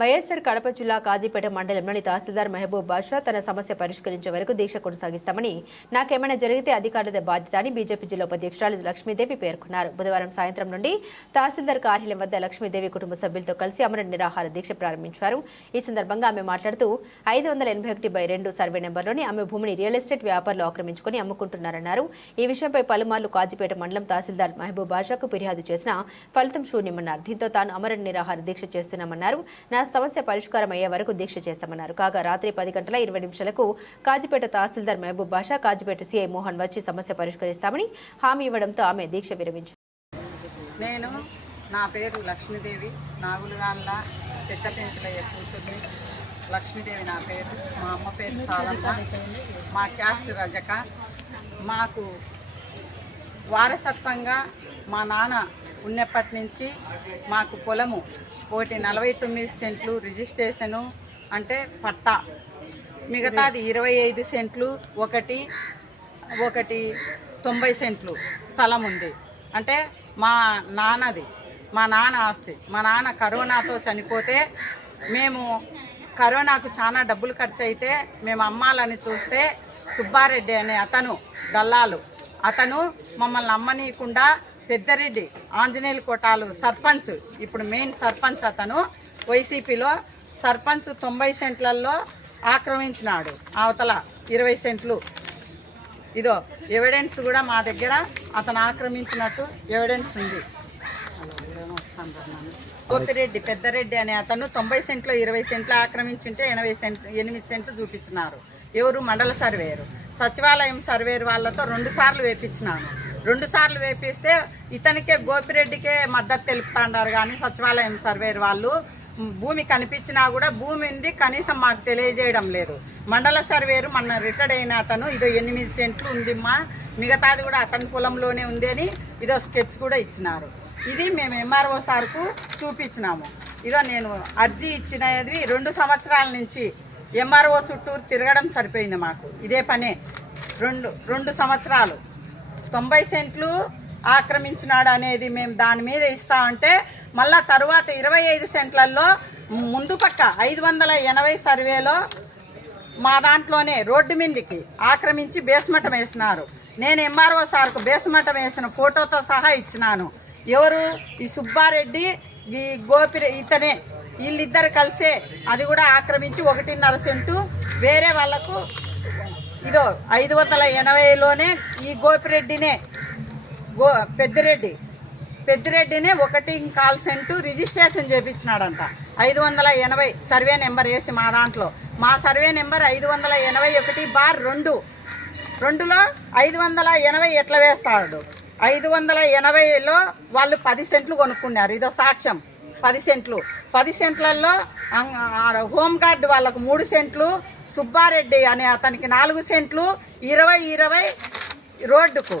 వైఎస్సార్ కడప జిల్లా కాజీపేట మండలంలోని తహసీల్దార్ మహబూబ్ బాషా తన సమస్య పరిష్కరించే వరకు దీక్ష కొనసాగిస్తామని నాకేమైనా జరిగితే అధికారులదే బాధ్యత అని బీజేపీ జిల్లా ఉపాధ్యక్షురాలు లక్ష్మీదేవి పేర్కొన్నారు. బుధవారం సాయంత్రం నుండి తహసీల్దార్ కార్యాలయం వద్ద లక్ష్మీదేవి కుటుంబ సభ్యులతో కలిసి అమర నిరాహార దీక్ష ప్రారంభించారు. ఈ సందర్భంగా ఆమె మాట్లాడుతూ ఐదు వందల ఎనభై ఒకటి బై రెండు సర్వే నెంబర్లోని ఆమె భూమిని రియల్ ఎస్టేట్ వ్యాపారులు ఆక్రమించుకుని అమ్ముకుంటున్నారన్నారు. ఈ విషయంపై పలుమార్లు కాజీపేట మండలం తహసీల్దార్ మహబూబ్ బాషాకు ఫిర్యాదు చేసినా ఫలితం శూన్యమన్నారు. దీంతో తాను అమర నిరాహార దీక్ష చేస్తున్నామన్నారు. నా సమస్య పరిష్కారం అయ్యే వరకు దీక్ష చేస్తామన్నారు. కాగా రాత్రి పది గంటల ఇరవై నిమిషాలకు కాజీపేట తహసీల్దార్ మహబూబ్ బాషా కాజీపేట సీఐ మోహన్ వచ్చి సమస్య పరిష్కరిస్తామని హామీ ఇవ్వడంతో ఆమె దీక్ష విరమించారు నేను నా పేరు లక్ష్మీదేవి. నాగులుగాన్ల పెద్ద పెంచులయ్య కూతుర్ని లక్ష్మీదేవి నా పేరు. మా అమ్మ పేరు సాలమ్మ మా క్యాస్ట్ రజక. మాకు వారసత్వంగా మా నాన్న ఉన్నప్పటి నుంచి మాకు పొలము ఒకటి నలభై తొమ్మిది సెంట్లు రిజిస్ట్రేషను అంటే పట్టా. మిగతాది ఇరవై ఐదు సెంట్లు ఒకటి ఒకటి తొంభై సెంట్లు స్థలం ఉంది అంటే మా నాన్నది మా నాన్న ఆస్తి. మా నాన్న కరోనాతో చనిపోతే మేము కరోనాకు చాలా డబ్బులు ఖర్చు అయితే మేము అమ్మాలని చూస్తే సుబ్బారెడ్డి అనే అతను దల్లాలు అతను మమ్మల్ని అమ్మనీయకుండా పెద్దరెడ్డి ఆంజనేయుల కోటాలు సర్పంచ్ ఇప్పుడు మెయిన్ సర్పంచ్ అతను వైసీపీలో సర్పంచ్ తొంభై సెంట్లలో ఆక్రమించినాడు. అవతల ఇరవై సెంట్లు. ఇదో ఎవిడెన్స్ కూడా మా దగ్గర అతను ఆక్రమించినట్టు ఎవిడెన్స్ ఉంది. గోపిరెడ్డి పెద్దరెడ్డి అనే అతను తొంభై సెంట్లు ఇరవై సెంట్లు ఆక్రమించుంటే ఎనభై సెంట్లు ఎనిమిది సెంట్లు చూపించినారు. ఎవరు మండల సర్వేరు సచివాలయం సర్వేరు వాళ్ళతో రెండు సార్లు వేపించినాను. రెండు సార్లు వేపిస్తే ఇతనికే గోపిరెడ్డికే మద్దతు తెలుపుతాండారు కానీ సచివాలయం సర్వేరు వాళ్ళు. భూమి కనిపించినా కూడా భూమి ఉంది కనీసం మాకు తెలియజేయడం లేదు. మండల సర్వేరు మన రిటైర్డ్ అయిన అతను ఇదో ఎనిమిది సెంట్లు ఉందిమ్మా మిగతాది కూడా అతని పొలంలోనే ఉంది అని ఇదో స్కెచ్ కూడా ఇచ్చినారు. ఇది మేము ఎంఆర్ఓ సార్కు చూపించినాము. ఇదో నేను అర్జీ ఇచ్చినది రెండు సంవత్సరాల నుంచి. ఎంఆర్ఓ చుట్టూరు తిరగడం సరిపోయింది మాకు. ఇదే పనే. రెండు రెండు సంవత్సరాలు. తొంభై సెంట్లు ఆక్రమించినాడు అనేది మేము దాని మీద ఇస్తామంటే మళ్ళా తరువాత ఇరవై ఐదు సెంట్లలో ముందు పక్క ఐదు వందల ఎనభై సర్వేలో మా దాంట్లోనే రోడ్డు మీదకి ఆక్రమించి బేస్మఠం వేసినారు. నేను ఎంఆర్ఓ సార్కు బేస్మఠం వేసిన ఫోటోతో సహా ఇచ్చినాను. ఎవరు? ఈ సుబ్బారెడ్డి ఈ గోపిరె ఇతనే. వీళ్ళిద్దరు కలిసే అది కూడా ఆక్రమించి ఒకటిన్నర సెంటు వేరే వాళ్ళకు ఇదో ఐదు వందల ఎనభైలోనే ఈ గోపిరెడ్డినే గో పెద్దిరెడ్డి పెద్దిరెడ్డినే ఒకటి కాల్ సెంటు రిజిస్ట్రేషన్ చేపించినాడంట. ఐదు వందల ఎనభై సర్వే నెంబర్ వేసి మా దాంట్లో. మా సర్వే నెంబర్ ఐదు వందల ఎనభై ఒకటి బార్ రెండు. రెండులో ఐదు వందల ఎనభై ఎట్లా వేస్తాడు? ఐదు వందల ఎనభైలో వాళ్ళు పది సెంట్లు కొనుక్కున్నారు. ఇదో సాక్ష్యం. పది సెంట్లు. పది సెంట్లలో హోమ్ గార్డ్ వాళ్ళకు మూడు సెంట్లు సుబ్బారెడ్డి అనే అతనికి నాలుగు సెంట్లు ఇరవై ఇరవై రోడ్డుకు.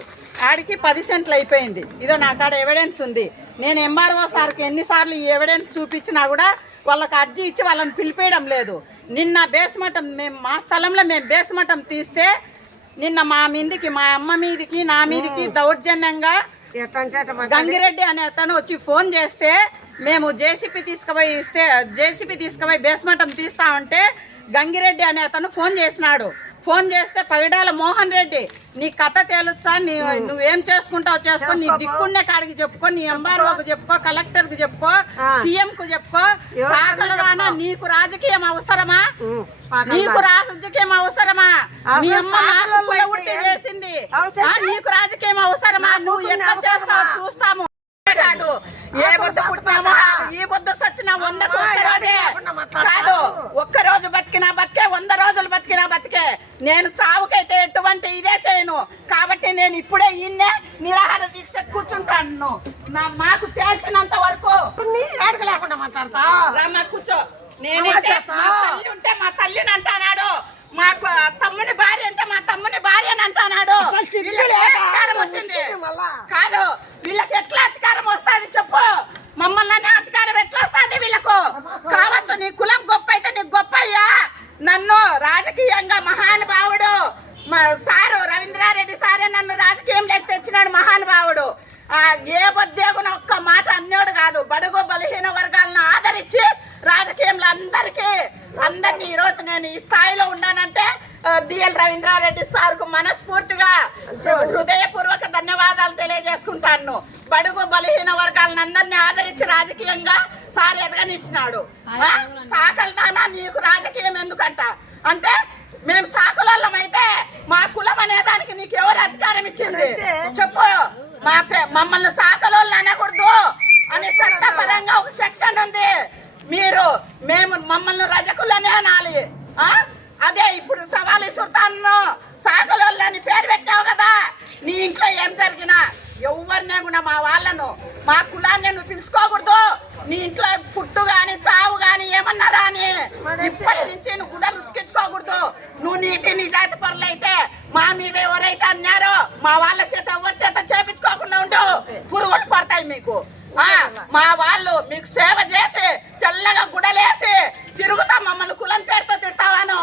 ఆడికి పది సెంట్లు అయిపోయింది. ఇదో నా కాడ ఎవిడెన్స్ ఉంది. నేను ఎంఆర్ఓ సార్కి ఎన్నిసార్లు ఈ ఎవిడెన్స్ చూపించినా కూడా వాళ్ళకి అర్జీ ఇచ్చి వాళ్ళని పిలిపేయడం లేదు. నిన్న బేస్మఠం మేము మా స్థలంలో మేము బేస్మఠం తీస్తే నిన్న మా మీదికి మా అమ్మ మీదికి నా మీదికి దౌర్జన్యంగా గంగిరెడ్డి అనే అతను వచ్చి ఫోన్ చేస్తే మేము జేసీపీ తీసుకుపోయి ఇస్తే జేసీపీ తీసుకుపోయి బేస్మెంట్ తీస్తామంటే గంగిరెడ్డి అనే అతను ఫోన్ చేసినాడు. ఫోన్ చేస్తే పగిడాల మోహన్ రెడ్డి నీ కథ తేలుచ్చా? నీ నువ్వేం చేసుకుంటావు చేసుకో నీ దిక్కుండే కాడికి చెప్పుకో నీ ఎంఆర్ఓకి చెప్పుకో కలెక్టర్కు చెప్పుకో. సీఎం కు చెప్పుకో రానా? నీకు రాజకీయం అవసరమా? నీకు రాజకీయం అవసరమా? నీ అమ్మ ఉట్టి చేసింది. నీకు రాజకీయం అవసరమా? నువ్వు ఎట్లా చేస్తావు చూస్తాము. కాదు. ఏ బొద్దు పుట్టినామో ఈ బొద్దు సచ్చిన రోజే. కాదు ఒక్క రోజు బతికినా బతికే వంద రోజులు బతికినా బతికే నేను చావుకైతే ఎటువంటి ఇదే చేయను. కాబట్టి నేను ఇప్పుడే ఇన్నే నిరాహార దీక్ష కూర్చుంటాను. నా మాకు తెలిసినంత వరకు లేకుండా మాట్లాడతా. కూర్చో. నేనంటే మా తల్లి ఉంటే మా తల్లిని అంటానాడు మాకు తమ్ముని భార్య అంటే మా తమ్ముని భార్య అని అంటానాడు అసలు చిల్లి వీళ్ళకి ఏ లేక అధికారం వచ్చింది చిల్లి మళ్ళా. కాదు వీళ్ళకి ఎట్లా అధికారం వస్తుంది చెప్పు మమ్మల్ని అధికారం ఎట్లా వస్తుంది వీళ్ళకు కావచ్చు నీ కులం గొప్ప అయితే నీకు గొప్ప అయ్యా నన్ను రాజకీయంగా మహానుభావుడు మా సారు రవీంద్రారెడ్డి సారే నన్ను రాజకీయం లేక తెచ్చినాడు మహానుభావుడు ఆ ఏ బొద్దేగున ఒక్క మాట అన్నాడు కాదు. బడుగు బలహీన వర్గాలను ఆదరించి రాజకీయంలో అందరికీ అందరినీ ఈ రోజు నేను ఈ స్థాయిలో ఉన్నానంటే డిఎల్ రవీంద్రారెడ్డి సార్కు మనస్ఫూర్తిగా హృదయపూర్వక ధన్యవాదాలు తెలియజేసుకుంటాను. బడుగు బలహీన వర్గాలను అందరినీ ఆదరించి రాజకీయంగా సార్ ఎదగనిచ్చినాడు. ఆ? సాకల దానా నీకు రాజకీయం ఎందుకంట? అంటే మేము సాకులం అయితే మా కులం అనే దానికి నీకు ఎవరు అధికారం ఇచ్చింది? చెప్పు. మా మమ్మల్ని సాకలోళ్ళు అనకూడదు అని చట్టపరంగా ఒక సెక్షన్ ఉంది. మీరు మేము మమ్మల్ని రజకులనే అనాలి? అదే ఇప్పుడు సవాలు ఇసురుతాను సాకలోళ్ళని పేరు పెట్టావు కదా. నీ ఇంట్లో ఏం జరిగినా ఎవరినే కూడా మా వాళ్ళను మా కులాన్ని నువ్వు పిలుచుకోకూడదు. నీ ఇంట్లో పుట్టు గాని చావు గాని ఏమన్నారా అని? ఇప్పటి నుంచి నువ్వు గుడలు ఉతికించుకోకూడదు నువ్వు నీతి నిజాయితీ అయితే మా మీద ఎవరైతే అన్నారో మా వాళ్ళ చేత ఎవరి చేత చేపించుకోకుండా ఉండు పురుగులు పడతాయి మీకు. మా వాళ్ళు మీకు సేవ చేసి తెల్లగా గుడలేసి తిరుగుతా మమ్మల్ని కులం పేరుతో తిడతావాను?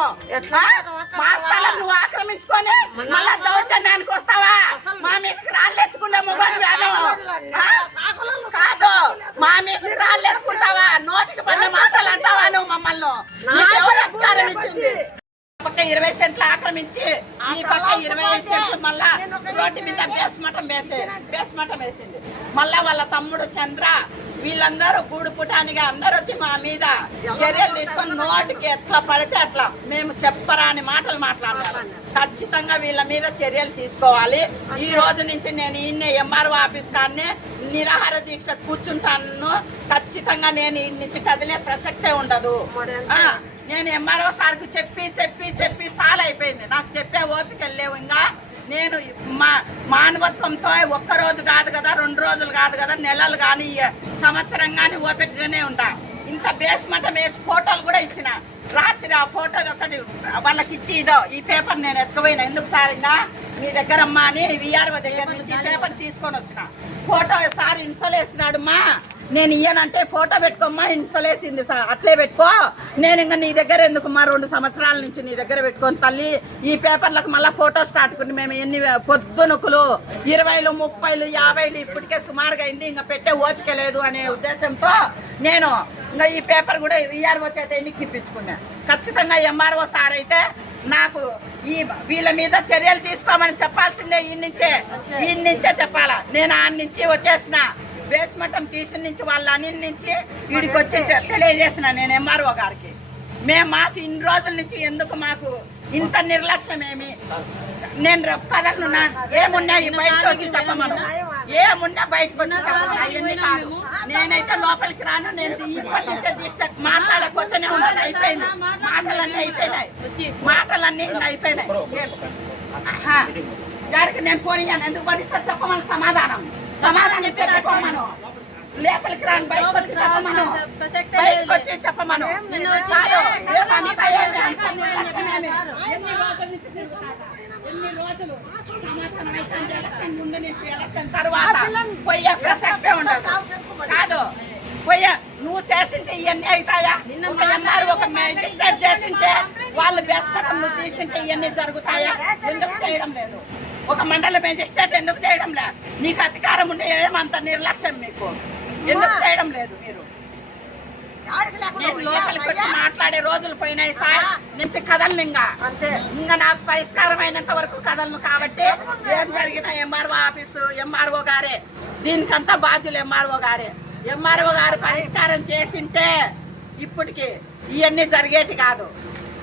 మా స్థలం నువ్వు ఆక్రమించుకొని మళ్ళా దౌర్జన్యానికి వస్తావా మా మీదకి రాళ్ళు ఎత్తుకుంటే మొగలు వేను కాదు మా మీదకి రాళ్ళు ఎత్తుకుంటావా నోటికి పడిన మాటలు అంటావా నువ్వు మమ్మల్ని నీకు ఎవరు అధికారం ఇచ్చింది పక్క ఇరవై సెంట్లు ఆక్రమించి ఈ పక్క ఇరవై ఐదు సెంట్లు మళ్ళా రోడ్డు మీద బేస్మఠం వేసే వేసింది మళ్ళా వాళ్ళ తమ్ముడు చంద్ర వీళ్ళందరూ గూడు పుటానిగా అందరూ వచ్చి మా మీద చర్యలు తీసుకొని నోటికి ఎట్లా పడితే అట్లా మేము చెప్పరాని మాటలు మాట్లాడాలి ఖచ్చితంగా వీళ్ళ మీద చర్యలు తీసుకోవాలి. ఈ రోజు నుంచి నేను ఈయన ఎంఆర్ఓ ఆఫీస్ కాన్నే నిరాహార దీక్ష కూర్చుంటాను. ఖచ్చితంగా నేను ఈ నుంచి కదిలే ప్రసక్తే ఉండదు. నేను ఎంఆర్ఓ సార్కు చెప్పి చెప్పి చెప్పి సాల్ అయిపోయింది నాకు చెప్పే ఓపిక లేవు. ఇంకా నేను మా మానవత్వంతో ఒక్క రోజు కాదు కదా రెండు రోజులు కాదు కదా నెలలు కానీ సంవత్సరం కానీ ఓపికగానే ఉంటా ఇంత బేస్మటం వేసి ఫోటోలు కూడా ఇచ్చిన. రాత్రి ఆ ఫోటో ఒకటి వాళ్ళకి ఇచ్చి ఇదో ఈ పేపర్ నేను ఎత్తుకుపోయినా. ఎందుకు సార్ ఇంకా? మీ దగ్గర అమ్మా అని విఆర్ఓ దగ్గర నుంచి పేపర్ తీసుకొని వచ్చిన. ఫోటో సార్ ఇన్సలేసినాడు మా. నేను ఇయ్యనంటే ఫోటో పెట్టుకోమ్మా ఇన్స్టలేసింది సార్ అట్లే పెట్టుకో. నేను ఇంకా నీ దగ్గర ఎందుకు మా రెండు సంవత్సరాల నుంచి నీ దగ్గర పెట్టుకొని తల్లి ఈ పేపర్లకు మళ్ళీ ఫోటో స్టార్ట్ కొని మేము ఎన్ని పొద్దునుకులు ఇరవైలు ముప్పైలు యాభైలు ఇప్పటికే సుమారుగా అయింది ఇంకా పెట్టే ఓపిక లేదు అనే ఉద్దేశంతో నేను ఇంకా ఈ పేపర్ కూడా విఆర్ఓ చేత ఎన్నికి ఇప్పించుకున్నా ఖచ్చితంగా ఎంఆర్ఓ సార్ అయితే నాకు ఈ వీళ్ళ మీద చర్యలు తీసుకోమని చెప్పాల్సిందే ఈ నుంచే ఈ నుంచే చెప్పాలా. నేను ఆ నుంచి వచ్చేసిన బేస్మఠం తీసిన నుంచి వాళ్ళ అనిల్ నుంచి వీడికి వచ్చి తెలియజేసిన నేను ఎంఆర్ఓ గారికి. మేము మాకు ఇన్ని రోజుల నుంచి ఎందుకు మాకు ఇంత నిర్లక్ష్యం ఏమి? నేను రేపు ఏమున్నాయి బయటకు వచ్చి చెప్పమను. ఏమున్నా బయటకు వచ్చి చెప్పమను. అవన్నీ కాదు. నేనైతే లోపలికి రాను. నేను ఇప్పటి నుంచే దీక్ష మాట్లాడకొచ్చనే ఉన్నాను అయిపోయింది. మాటలన్నీ అయిపోయినాయి. మాటలన్నీ అయిపోయినాయి. ఏం? ఆహా. నేను పోనీయాను. ఎందుకు పడిస్తా చెప్పమని. సమాధానం. సమాధానం చెప్పమను లోపలికి రాని బయటకు వచ్చి చెప్పమను. బయటకు వచ్చి చెప్పమను తర్వాత పోయే ప్రసక్తే ఉండదు. కాదు. పోయే నువ్వు చేసింటే ఇవన్నీ అవుతాయా? ఒక ఎంఆర్ ఒక మేజిస్ట్రేట్ చేసింటే వాళ్ళు బేస్పటం నువ్వు తీసింటే ఇవన్నీ జరుగుతాయా? ఎందుకు చేయడం లేదు? ఒక మండల మేజిస్ట్రేట్ ఎందుకు చేయడం లేదు నీకు అధికారం ఉంటే ఏమంత నిర్లక్ష్యం మీకు? ఎందుకు చేయడం లేదు మీరు? నేను లోపలికి వచ్చి మాట్లాడే రోజులు పోయినాయి సార్. నుంచి కదలను ఇంకా అంతే. ఇంకా నాకు పరిష్కారం అయినంత వరకు కదలను కాబట్టి ఏం జరిగినా ఎంఆర్ఓ ఆఫీసు ఎంఆర్ఓ గారే. దీనికంతా బాధ్యులు ఎంఆర్ఓ గారే. ఎంఆర్ఓ గారు పరిష్కారం చేసింటే ఇప్పటికి ఇవన్నీ జరిగేటి కాదు.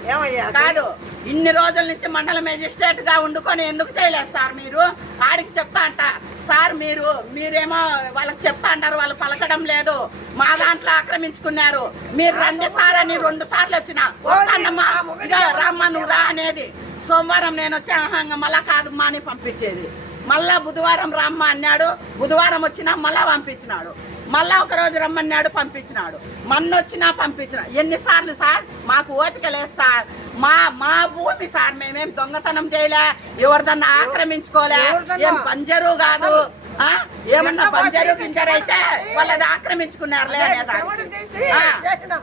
కాదు ఇన్ని రోజుల నుంచి మండల మేజిస్ట్రేట్గా ఉండుకొని ఎందుకు చేయలేదు సార్ మీరు? ఆడికి చెప్తా అంట. సార్ మీరు మీరేమో వాళ్ళకి చెప్తా అంటారు వాళ్ళు పలకడం లేదు. మా దాంట్లో ఆక్రమించుకున్నారు. మీరు రండి సార్ అని రెండు సార్లు వచ్చిన. వస్తానమ్మా. ఇదో రామ్మా నువ్వు రా అనేది. సోమవారం నేను వచ్చి మళ్ళా కాదమ్మా అని పంపించేది. మళ్ళా బుధవారం రమ్మ అన్నాడు. బుధవారం వచ్చినా మళ్ళా పంపించినాడు. మళ్ళా ఒక రోజు రమ్మన్నాడు పంపించినాడు మొన్న వచ్చినా పంపించిన ఎన్నిసార్లు సార్ మాకు ఓపిక లేదు సార్ మా మా భూమి సార్ మేమేం దొంగతనం చేయలే ఎవరిదన్నా ఆక్రమించుకోలే? ఏం బంజరు కాదు? ఏమన్నా బంజరు గింజరు అయితే వాళ్ళది ఆక్రమించుకున్నారు చేసినాం.